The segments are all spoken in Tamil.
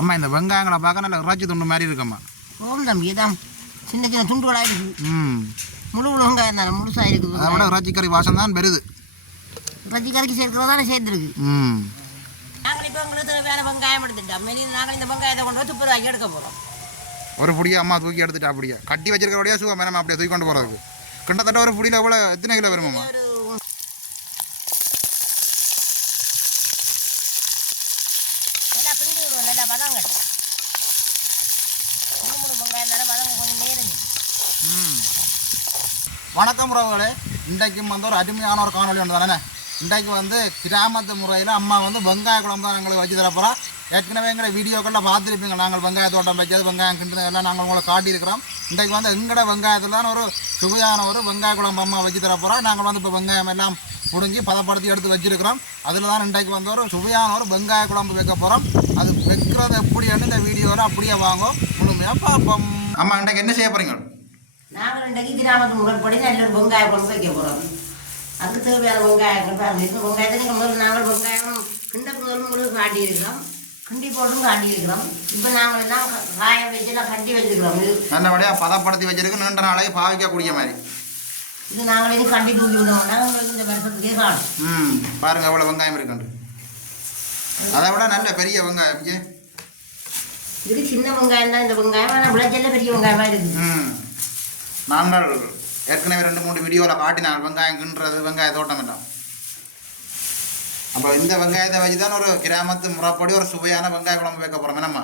அம்மா இந்த வெங்காயங்களை பார்க்க நல்ல இறைச்சி துண்டு மாதிரி இருக்கம்மா. ஓம் தம்பி தான் சின்ன சின்ன துண்டுகளாக இருக்குது. முழு வெங்காயம் தானே முழுசாக இருக்குது. அதை விட இறைச்சி கறி வாசம் தான் வருது. இறைச்சி கறிக்கு சேர்க்கிறதானே சேர்த்துருக்கு. நாங்கள் இப்போ உங்களுக்கு வேலை வெங்காயம் எடுத்துட்டோம். மெனி நாங்கள் இந்த வெங்காயத்தை கொண்டு வந்து துப்புரவாக்கி எடுக்க போகிறோம். ஒரு புடியா அம்மா தூக்கி எடுத்துட்டா. அப்படியே கட்டி வச்சிருக்கிறபடியா சுகம் வேணாமா அப்படியே தூக்கி கொண்டு போகிறதுக்கு. கிட்டத்தட்ட ஒரு புடியில் எவ்வளோ எத்தனை கிலோ வருமாம்மா? வணக்கம் உறவுகளே, இன்றைக்கும் வந்து ஒரு அருமையான ஒரு காணொலி ஒன்று தானே. இன்றைக்கு வந்து கிராமத்து முறையில் அம்மா வந்து வெங்காய குழம்பு தான் எங்களுக்கு வச்சு தரப்போகிறோம். ஏற்கனவே எங்களை வீடியோக்களில் பார்த்துருப்பீங்க. நாங்கள் வெங்காய தோட்டம் வைக்கிறது, வெங்காயம் கிண்டுறது எல்லாம் நாங்கள் உங்களை காட்டியிருக்கிறோம். இன்றைக்கு வந்து எங்களோட வெங்காயத்தில் தான் ஒரு சுவையான ஒரு வெங்காய குழம்பு அம்மா வச்சு தரப்போகிறோம். நாங்கள் வந்து இப்போ வெங்காயம் எல்லாம் புடுங்கி பதப்படுத்தி எடுத்து வச்சுருக்கிறோம். அதில் தான் இன்றைக்கு வந்து ஒரு சுவையான ஒரு வெங்காய குழம்பு வைக்க போகிறோம். அது வைக்கிறது எப்படின்னு இந்த வீடியோவில் அப்படியே வாங்கும் முழுமையாக பார்ப்போம். அம்மா இன்றைக்கு என்ன செய்ய போகிறீங்க? நாங்கள் இன்றைக்கு கிராமத்து முறைப்படி நல்ல ஒரு வெங்காய குழம்பு வைக்க போகிறோம். அதுக்கு தேவையான வெங்காயங்கள் வெங்காயத்தை நீங்கள் நாங்கள் வெங்காயம் கிண்டக்கு முழுக்க காட்டியிருக்கிறோம், கிண்டி போட்டும் காட்டியிருக்கிறோம். இப்போ நாங்கள் எல்லாம் காய வச்சுலாம் கட்டி வச்சுக்கிறோம். நல்லபடியாக பதப்படுத்தி வச்சிருக்கு, நீண்ட நாளைக்கு பாவிக்கக்கூடிய மாதிரி. இது நாங்கள் இனி கண்டி தூக்கி விடுவோம்னா உங்களுக்கு இந்த வருஷத்துக்கே காணும். பாருங்கள் எவ்வளோ வெங்காயம் இருக்குண்டு. அதை விட நல்ல பெரிய வெங்காயம். இது சின்ன வெங்காயம் தான். இந்த வெங்காயம் ஆனால் விளைச்சல்ல பெரிய வெங்காயமாக இருக்குது. நாங்கள் ஏற்கனவே 2-3 வீடியோவில் காட்டினாங்க வெங்காயம் கிண்டுறது, வெங்காய தோட்டம் எல்லாம். அப்போ இந்த வெங்காயத்தை வச்சு தான் ஒரு கிராமத்து முறைப்படி ஒரு சுவையான வெங்காய குழம்பு வைக்க போகிறோம். என்னம்மா?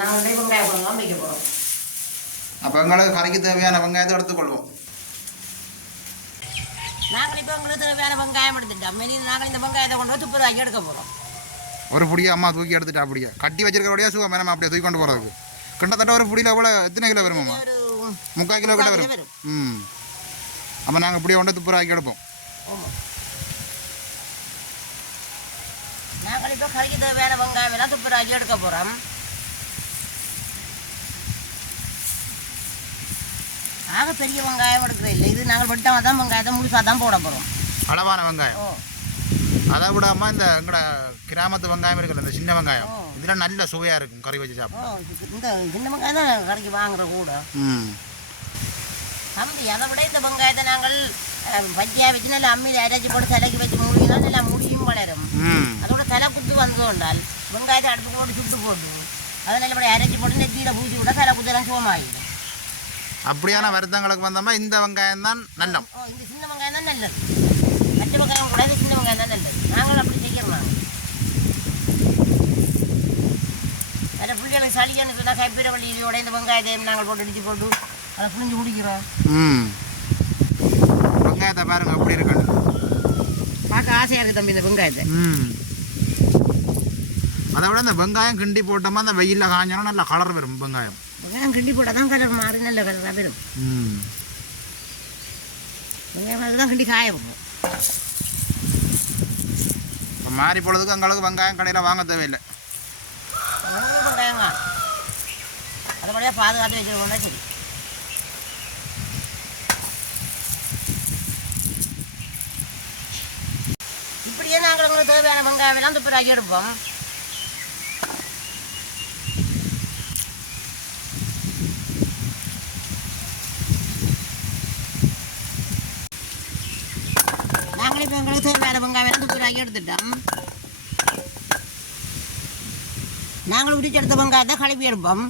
நாங்கள் வெங்காய குழம்பு தான் வைக்க போகிறோம். அப்போ எங்களுக்கு கறிக்கு தேவையான வெங்காயத்தை எடுத்துக்கொள்வோம். நாங்கள் இப்போ உங்களுக்கு தேவையான வெங்காயம் எடுத்துட்டோம். மெனி நாங்கள் இந்த வெங்காயத்தை கொண்டு வந்து துப்புரவாக்கி எடுக்க போகிறோம். ஒரு புடியை அம்மா தூக்கி எடுத்துட்டா. அப்படியே கட்டி வச்சிருக்கிறபடியா சுகம் வேணாமா அப்படியே தூக்கி கொண்டு போகிறதுக்கு. கிட்டத்தட்ட ஒரு புடியில் எவ்வளோ எத்தனை கிலோ வருமாம்மா? 3/4 கிலோ கிட்ட வரும். அப்போ நாங்கள் இப்படியே கொண்டு துப்புரவாக்கி எடுப்போம். நாங்கள் இப்போ கறிக்கு தேவையான வெங்காயம் எல்லாம் துப்புரவாக்கி எடுக்க போகிறோம். ஆக பெரிய வெங்காயம் எடுக்கிறது இல்லை. இது நாங்கள் வெட்டாம தான் வெங்காயத்தை முழுசாக தான் போட போகிறோம். அளவான வெங்காயம். அதை விடாமல் இந்த எங்களோட கிராமத்து வெங்காயம் இருக்குல்ல, இந்த சின்ன வெங்காயம், இதெல்லாம் நல்ல சுவையாக இருக்கும் கறி வச்சு சாப்பிடும். இந்த சின்ன வெங்காயம் தான் கறிக்கு வாங்குற கூட தம்பி. அதை விட இந்த வெங்காயத்தை நாங்கள் பச்சையாக வச்சு நல்லா அம்மியில் அரைச்சி போட்டு தலைக்கு வச்சு மூடினா நல்லா முடியும் வளரும். அதோட தலை குத்து வந்தோண்டால் வெங்காயத்தை அடுப்பு போட்டு சுட்டு போட்டு அதை நல்லபடி அரைச்சி போட்டு நெத்தியில் பூச்சி விட தலை குத்தெல்லாம் சுகமாகிடும். அப்படியான வருத்தங்களுக்கு வந்தோம்னா இந்த வெங்காயம் தான் நல்லம். இந்த சின்ன வெங்காயம் தான் நல்லது. பச்சை வெங்காயம் கூட இந்த சின்ன வெங்காயம் தான் நல்லது. நாங்கள் அப்படி செய்கிறோம். நாங்கள் வேறு பிள்ளைகளுக்கு சளியான்னு சொன்னால் கைப்பீரை வள்ளியோட இந்த வெங்காயத்தையும் நாங்கள் போட்டு அடித்து போட்டு அதை புளிஞ்சு குடிக்கிறோம். வெங்காயத்தை பாருங்க அப்படி இருக்கு. பார்க்க ஆசையாக இருக்குது தம்பி இந்த வெங்காயத்தை. அதை விட இந்த வெங்காயம் கிண்டி போட்டோமா அந்த வெயிலில் காஞ்சோன்னா நல்ல கலர் வரும். வெங்காயம் கிண்டி போட்டால் தான் கலர் மாறி நல்ல கலராக வரும். வெங்காயம் தான் கிண்டி காய வைப்போம். இப்போ மாறி போகிறதுக்கு எங்களுக்கு வெங்காயம் கடையில் வாங்க தேவையில்லை. வெங்காயங்க அதை மாதிரியாக பாதுகாத்து வச்சுருக்கோம்னா சரி. இப்படியே நாங்கள் உங்களுக்கு தேவையான வெங்காயம் எல்லாம் துப்புரவாக்கி எடுப்போம். நாங்கள் இப்போ எங்களுக்கு தேவையான வெங்காயம் எல்லாம் துப்புரவாக்கி எடுத்துட்டோம். நாங்கள் உரிச்சு எடுத்த வெங்காயத்தை கழுவி எடுப்போம்.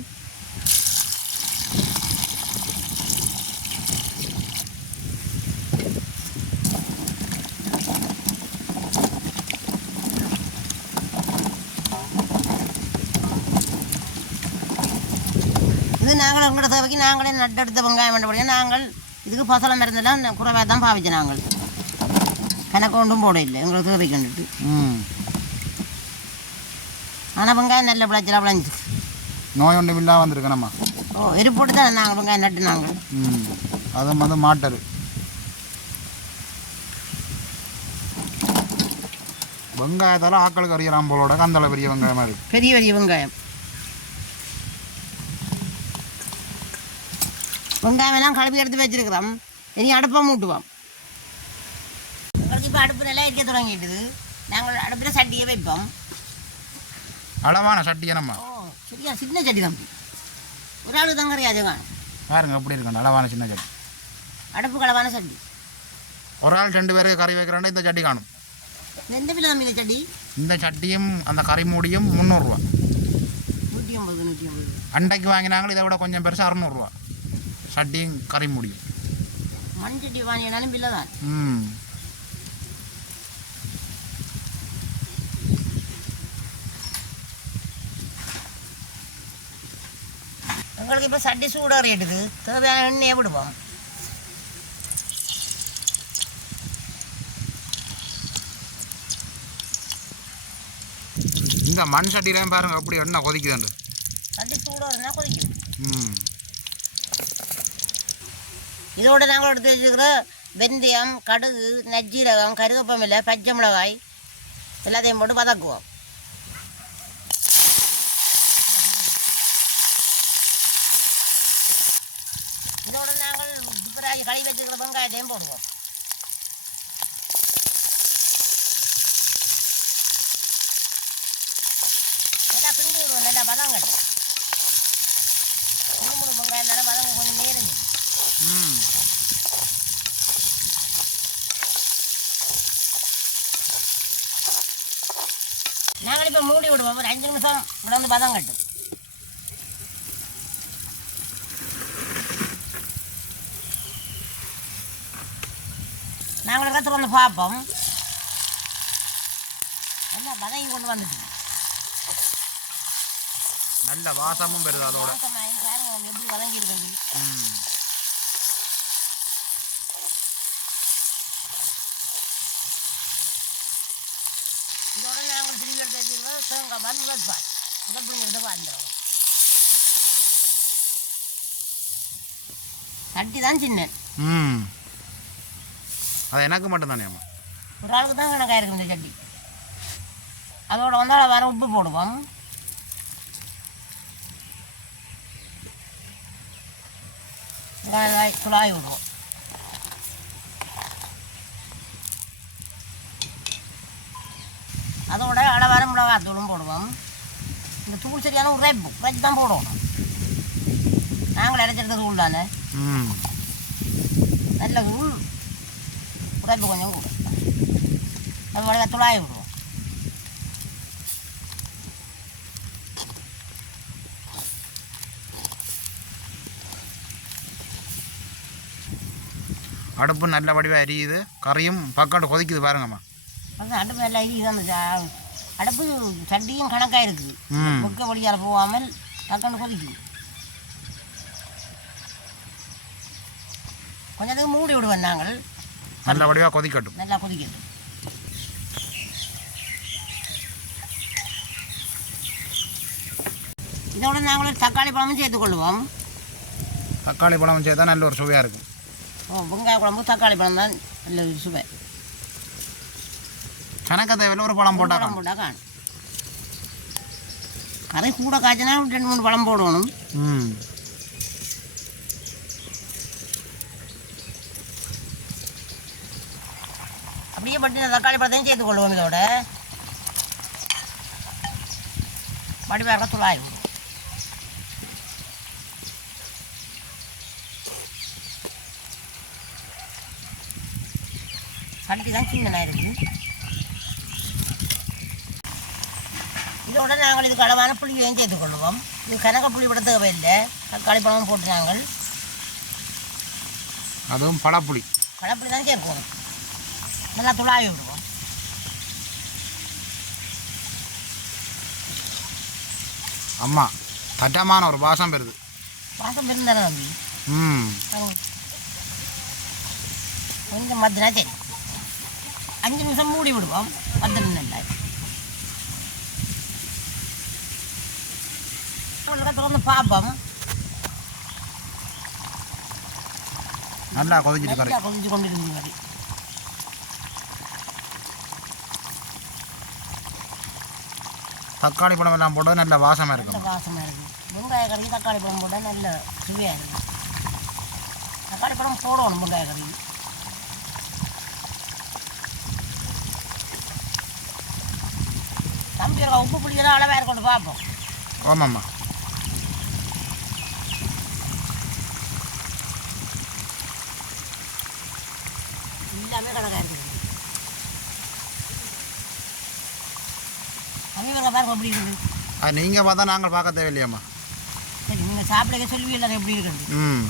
இது நாங்கள் எங்களோட தேவைக்கு நாங்களே நட்டெடுத்த வெங்காயம் வேண்டபடியாக நாங்கள் இதுக்கு பசலை மருந்தெல்லாம் குறைவாக தான் பாவிச்சோம். நாங்கள் கணக்கு ஒன்றும் போட இல்லை எங்களுக்கு தேவைக்கு வந்துட்டு. ஆனால் வெங்காயம் நல்ல விளைச்சலாக விளைஞ்சிருக்கு. நோய் ஒன்றும் இல்லாமல் வந்துருக்கணும்மா. எரிப்போட்டு தான் நாங்கள் வெங்காயம் நட்டு நாங்கள் அது வந்து மாட்டரு வெங்காயத்தால் ஆக்களுக்கு அறியலாம் போலோட கந்தள பெரிய வெங்காயமாக இருக்குது. பெரிய பெரிய வெங்காயம் வெங்காயம் எல்லாம் கழுவி எடுத்து வச்சிருக்கிறோம். இனி அடுப்பை மூட்டுவோம். எங்களுக்கு இப்போ அடுப்பு நல்லா இருக்க தொடங்கிட்டுது. நாங்கள் அடுப்பில் சட்டியை வைப்போம். அளவான சட்டியை நம்ம சரியா சின்ன சட்டி தம்பி ஒரு ஆள் தான் கறியாது காணும் பாருங்க எப்படி இருக்கணும் அளவான சின்ன சட்டி அடுப்பு கலவான சட்டி ஒரு ஆள் 2 பேருக்கு கறி வைக்கிறாண்டா இந்த சட்டி காணும் எந்த பிள்ளை தம்பி இந்த சட்டி இந்த சட்டியும் அந்த கறி மூடியும் 300 ரூபா 150 அண்டைக்கு வாங்கினாங்க இதை விட கொஞ்சம் பெருசாக 600 ரூபா சட்டியும் கறி மூடியும் மண் சட்டி வாங்கினாலும் பிள்ளை தான் உங்களுக்கு இப்போ சட்டி சூடாக ரேட்டுது தேவையான எண்ணெயை விடுவோம் இந்த மண் சட்டிலையும் பாருங்க அப்படி எண்ணெய் கொதிக்குதுண்டு சட்டி சூடாக இருந்தால் கொதிக்கும் ம் இதோட நாங்கள் எடுத்து வச்சுக்கிற வெந்தயம் கடுகு நஜ்ஜீரகம் கருவேப்பமில்லை பச்சை மிளகாய் எல்லாத்தையும் போட்டு வதக்குவோம் இதோட நாங்கள் துப்புராகி கழுவி வச்சுக்கிற வெங்காயத்தையும் போடுவோம் நல்லா பிண்டி விடுவோம் நல்லா வதங்கட்டு முழு வெங்காயம் நல்லா வதங்க கொஞ்சம் நேரம் நாங்கள் இப்போ மூடி விடுவோம் ஒரு 5 நிமிஷம் ഇവിടെ வந்து வதங்கட்டும் நாங்கள் இடத்துல வந்து பார்ப்போம் நல்லா வதங்கி கொண்டு வந்துட்டு நல்ல வாசமும் வருது அதோட பாருங்க எப்படி வதங்கி இருக்கு இதோட நாங்கள் திருவிழா தேர்ச்சிக்கிறோம் தேங்காய் முதல் பால் முதல் பிள்ளைங்கிறத வாழ்ந்தோம் சட்டி தான் சின்ன அது எனக்கு மட்டும்தானே அம்மா ஒரு ஆளுக்கு தான் கணக்காக இருக்கும் இந்த சட்டி அதோட வந்து வர உப்பு போடுவோம் குழாய் விடுவோம் அதோட அளவான மிளகாத்தூளும் போடுவோம் இந்த தூள் சரியான உரைப்பு தான் போடுவோம் நாங்கள் அரைச்சிருக்க தூள் தானே நல்ல தூள் உரைப்பு கொஞ்சம் கூட அதோட துளாய் விடுவோம் அடுப்பு நல்ல வடிவாக எரியுது கறியும் பக்கம் கொதிக்குது பாருங்கம்மா அது அடுப்பு எல்லாம் இதுதான் அடுப்பு சட்டியும் கணக்காக இருக்குது பொக்க வழியால் போகாமல் டக்குன்னு கொதிக்குது கொஞ்சத்துக்கு மூடி விடுவோம் நாங்கள் நல்ல வடிவாக கொதிக்கட்டும் நல்லா கொதிக்கட்டும் இதோட நாங்கள் தக்காளி பழமும் சேர்த்துக்கொள்வோம் தக்காளி பழமும் சேர்த்தா நல்ல ஒரு சுவையாக இருக்கும் வெங்காய குழம்பு தக்காளி பழம் தான் நல்ல ஒரு சுவை சனக்க தேவையில் ஒரு பழம் போட்டால் காணும் கறி கூட காய்ச்சினா 2-3 பழம் போடணும் அப்படியே பட்டின தக்காளி பழத்தையும் சேர்த்து கொள்வோம் இதோட வடிவாக துளாய் விடும் சட்டி தான் சின்னதாக இருக்குது இதோட நாங்கள் இதுக்கு அளவான புளியையும் சேர்த்துக்கொள்வோம் இது கனக புளி விட தேவையில்லை தக்காளி பழமும் போட்டு நாங்கள் அதுவும் பழப்புளி பழப்புளி தான் சேர்ப்போம் நல்லா துளாவி விடுவோம் அம்மா தட்டமான ஒரு வாசம் பெறுது வாசம் பெருந்தானே தம்பி கொஞ்சம் மத்தினா சரி 5 நிமிஷம் மூடி விடுவோம் 10 நிமிஷம் திறந்து பார்ப்போம் நல்லா கொதிச்சுட்டு கறி கொதிச்சு கொண்டு இருந்து மாதிரி தக்காளி பழம் எல்லாம் போட்டால் நல்ல வாசமாக இருக்கும் வாசமாக இருக்குது வெங்காய கறி தக்காளி பழம் போட்டால் நல்ல சுவையாக இருக்கும் தக்காளி பழம் போடணும் வெங்காய கறி தம்பி உப்பு புளியெல்லாம் அளவாக இருக்கணும் பார்ப்போம் ஆமாம்மா எல்லாமே கணக்காக இருக்குது அவங்க பாருங்க எப்படி இருக்குது அது நீங்கள் பார்த்தா நாங்கள் பார்க்க தேவையில்லையாம்மா சரி நீங்கள் சாப்பிட சொல்லுவீங்க எப்படி இருக்குது ம்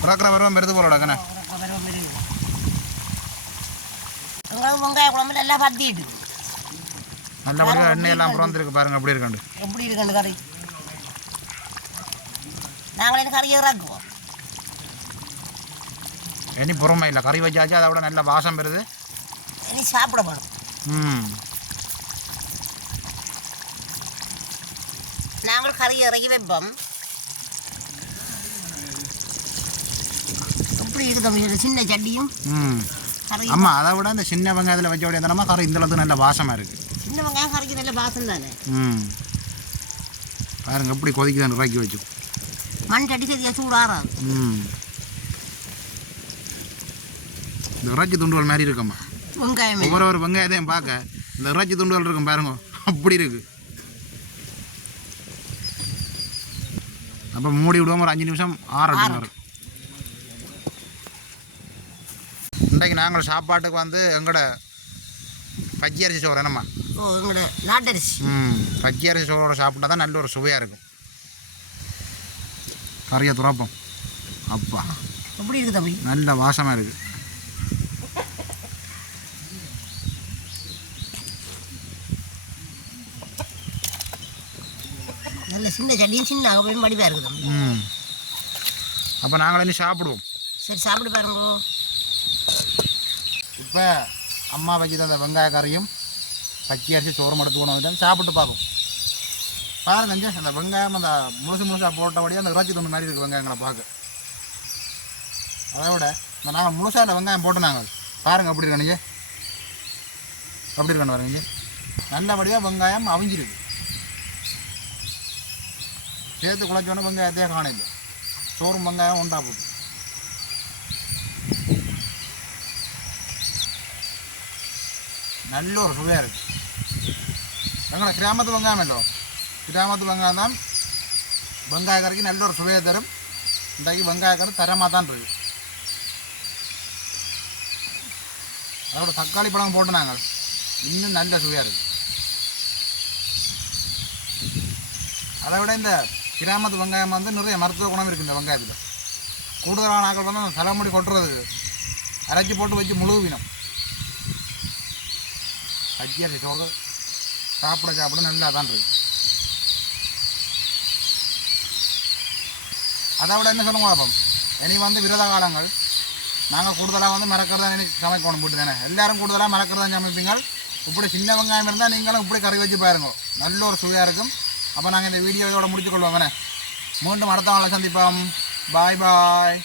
பிறக்கிற வருவம் பெருது போலடா கண்ணே பருவம் இருக்குது உங்களுக்கு வெங்காய குழம்புல எல்லாம் பத்திட்டு நல்லபடியாக எண்ணெய் எல்லாம் புறந்துருக்கு பாருங்க எப்படி இருக்காண்டு எப்படி இருக்குன்னு கறி நாங்களே இந்த கறியை இறக்குவோம் இனி பொறுமை இல்லை கறி வச்சாச்சு அதை விட நல்ல வாசம் பெறுது இனி சாப்பிட போகிறோம் ம் நாங்கள் கறியை இறக்கி வைப்போம் எப்படி இருக்குது சின்ன சட்டியும் ம் கறி ஆமாம் அதை விட இந்த சின்ன வெங்காயத்தில் வச்ச உடைய கறி இந்த அளவுக்கு நல்ல வாசமாக இருக்குது சின்ன வெங்காயம் கறிக்கு நல்ல வாசம் தானே ம் பாருங்க எப்படி கொதிக்குதுன்னு இறக்கி வச்சு மண் சட்டி சரியாக சூடாறாது ம் இந்த இறைச்சி துண்டுகள் மாதிரி இருக்கும்மா வெங்காயம் ஒவ்வொரு வெங்காயத்தையும் பார்க்க இந்த இறைச்சி துண்டுகள் இருக்கும் பாருங்க அப்படி இருக்கு அப்போ மூடி விடுவோம் ஒரு 5 நிமிஷம் ஆறட்டும் இன்றைக்கு நாங்கள் சாப்பாட்டுக்கு வந்து எங்களோட பச்சை அரிசி சோறு என்னம்மா ஓ எங்களோட நாட்டரிசி பச்சை அரிசி சோறோட சாப்பிட்டா தான் நல்ல ஒரு சுவையாக இருக்கும் கறியை துறப்போம் அப்பா எப்படி இருக்குது தம்பி நல்ல வாசமாக இருக்குது நல்ல சின்ன சட்டியும் சின்ன அகப்பையும் வடிவாக இருக்குது தம்பி அப்போ நாங்கள் இனி சாப்பிடுவோம் சரி சாப்பிட்டு பாருங்க இப்போ அம்மா வச்சு அந்த வெங்காய கறியும் பச்சை அரிசி சோறும் எடுத்து கொண்டு சாப்பிட்டு பார்க்கும் பாருங்க அந்த வெங்காயம் அந்த முழுசாக போட்டபடியே அந்த இறைச்சி துண்டு மாதிரி இருக்குது வெங்காயங்களை பார்க்க அதை விட இந்த நாங்கள் முழுசாக வெங்காயம் போட்டு நாங்கள் பாருங்கள் எப்படி இருக்கணுங்க எப்படி இருக்கணும் பாருங்க நல்லபடியாக வெங்காயம் அவிஞ்சிருக்கு சேர்த்து குழைச்சோன்னே வெங்காயத்தையே காணையில் சோறும் வெங்காயம் உண்டா போகுது நல்ல ஒரு சுவையாக இருக்குது எங்களோட கிராமத்து வெங்காயம் இல்லை கிராமத்து வெங்காயம் தான் வெங்காய கறிக்கு நல்ல ஒரு சுவையை தரும் இன்றைக்கு வெங்காய கறி தரமாக தான் இருக்குது அதோட தக்காளி பழம் போட்டு நாங்கள் இன்னும் நல்ல சுவையாக இருக்குது அதை விட இந்த கிராமத்து வெங்காயம் வந்து நிறைய மருத்துவ குணம் இருக்குது இந்த வெங்காயத்தில் கூடுதலான ஆக்கள் வந்து அந்த தலைமுடி கொட்டுறதுக்கு அரைச்சி போட்டு வச்சு முழுவினம் பச்சை அரிசி சோறு சாப்பிட நல்லா தான் இருக்குது அதை விட என்ன சொல்லுங்க பாப்போம் இனி வந்து விரத காலங்கள் நாங்கள் கூடுதலாக வந்து மறக்கிறதா எனக்கு சமைக்கணும் போட்டு தானே எல்லோரும் கூடுதலாக மறக்கிறதா சமைப்பீங்க இப்படி சின்ன வெங்காயம் இருந்தால் நீங்களும் இப்படி கறி வச்சு பாருங்க நல்ல ஒரு சுவையாக இருக்கும் அப்போ நாங்கள் இந்த வீடியோவோட முடித்துக்கொள்வோம் மீண்டும் அடுத்த நாளை சந்திப்போம் பாய் பாய்